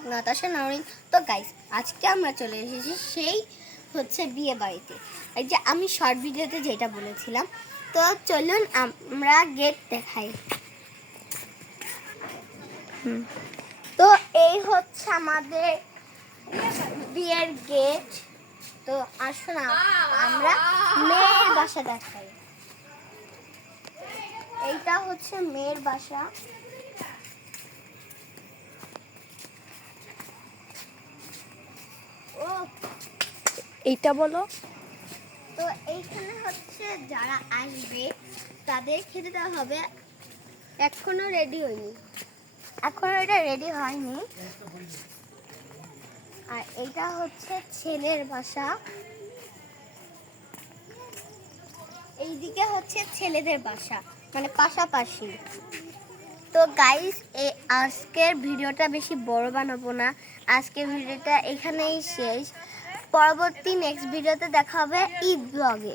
Blog Natasha Norin. তো guys, আজকে আমরা চলে এসেছি সেই হচ্ছে বিয়ে বাড়িতে। এই যে আমি শর্ট ভিডিওতে যেটা বলেছিলাম, তো চলুন আমরা গেট দেখাই। তো এই হচ্ছে আমাদের বিয়ের গেট। তো আসুন আমরা মেয়ের বাসা দেখাই। এইটা হচ্ছে মেয়ের বাসা। এইটা বলো। তো এইখানে হচ্ছে যারা আসবে তাদের খেতে দেওয়া হবে। এখনো রেডি হয়নি, এখনো এটা রেডি হয়নি। আর এইটা হচ্ছে ছেলের বাসা, এইদিকে হচ্ছে ছেলেদের বাসা, মানে পাশাপাশি। তো গাইস, আজকের ভিডিওটা বেশি বড় বানাবো না, আজকের ভিডিওটা এখানেই শেষ। পরবর্তী নেক্সট ভিডিওতে দেখা হবে ঈদ ব্লগে।